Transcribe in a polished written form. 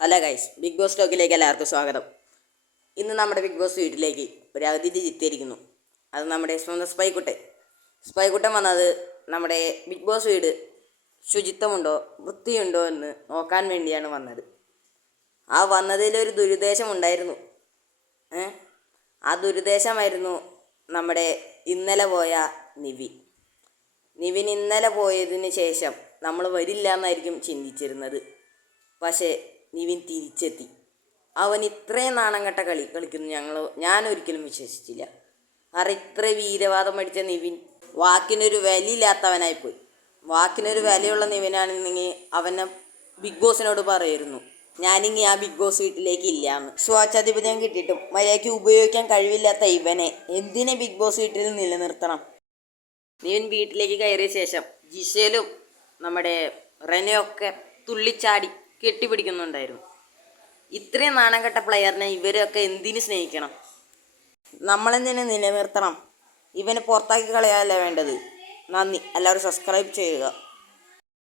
Hello guys, big boss ടോക്കിലേക്ക് എല്ലാവർക്കും സ്വാഗതം. ഇന്ന് നമ്മുടെ ബിഗ് ബോസ് വീട്ടിലേക്ക് ഒരു അതിഥി എത്തിയിരിക്കുന്നു. അത് നമ്മുടെ സ്വന്തം സ്പൈക്കുട്ടൻ വന്നത് നമ്മുടെ ബിഗ് ബോസ് വീട് ശുചിത്വമുണ്ടോ വൃത്തിയുണ്ടോ എന്ന് നോക്കാൻ വേണ്ടിയാണ് വന്നത്. ആ വന്നതിലൊരു ദുരുദ്ദേശമുണ്ടായിരുന്നു. ആ ദുരുദ്ദേശമായിരുന്നു നമ്മുടെ ഇന്നലെ പോയ നിവിൻ ഇന്നലെ പോയതിന് ശേഷം നമ്മൾ വരില്ല എന്നായിരിക്കും ചിന്തിച്ചിരുന്നത്. പക്ഷേ നിവിൻ തിരിച്ചെത്തി. അവൻ ഇത്രയും നാണം കെട്ട കളി കളിക്കുന്നു ഞാൻ ഒരിക്കലും വിശ്വസിച്ചില്ല. കാരണം ഇത്ര വീരവാദം പഠിച്ച നിവിൻ വാക്കിനൊരു വിലയില്ലാത്തവനായിപ്പോയി. വാക്കിനൊരു വിലയുള്ള നിവിനാണെന്നെങ്കിൽ അവനെ ബിഗ് ബോസിനോട് പറയായിരുന്നു, ഞാനിങ്ങി ആ ബിഗ് ബോസ് വീട്ടിലേക്ക് ഇല്ലയെന്ന്. സ്വാച്ഛാധിപത്യം കിട്ടിയിട്ടും മര്യാദയ്ക്ക് ഉപയോഗിക്കാൻ കഴിവില്ലാത്ത ഇവനെ എന്തിനെ ബിഗ് ബോസ് വീട്ടിൽ നിലനിർത്തണം? നിവിൻ വീട്ടിലേക്ക് കയറിയ ശേഷം ജിഷേലും നമ്മുടെ റെനയൊക്കെ തുള്ളിച്ചാടി കെട്ടിപ്പിടിക്കുന്നുണ്ടായിരുന്നു. ഇത്രയും നാണം കെട്ട പ്ലെയറിനെ ഇവരൊക്കെ എന്തിനു സ്നേഹിക്കണം? നമ്മളെന്തിനെ നിലനിർത്തണം? ഇവനെ പുറത്താക്കി കളയാനല്ല വേണ്ടത്. നന്ദി. എല്ലാവരും സബ്സ്ക്രൈബ് ചെയ്യുക.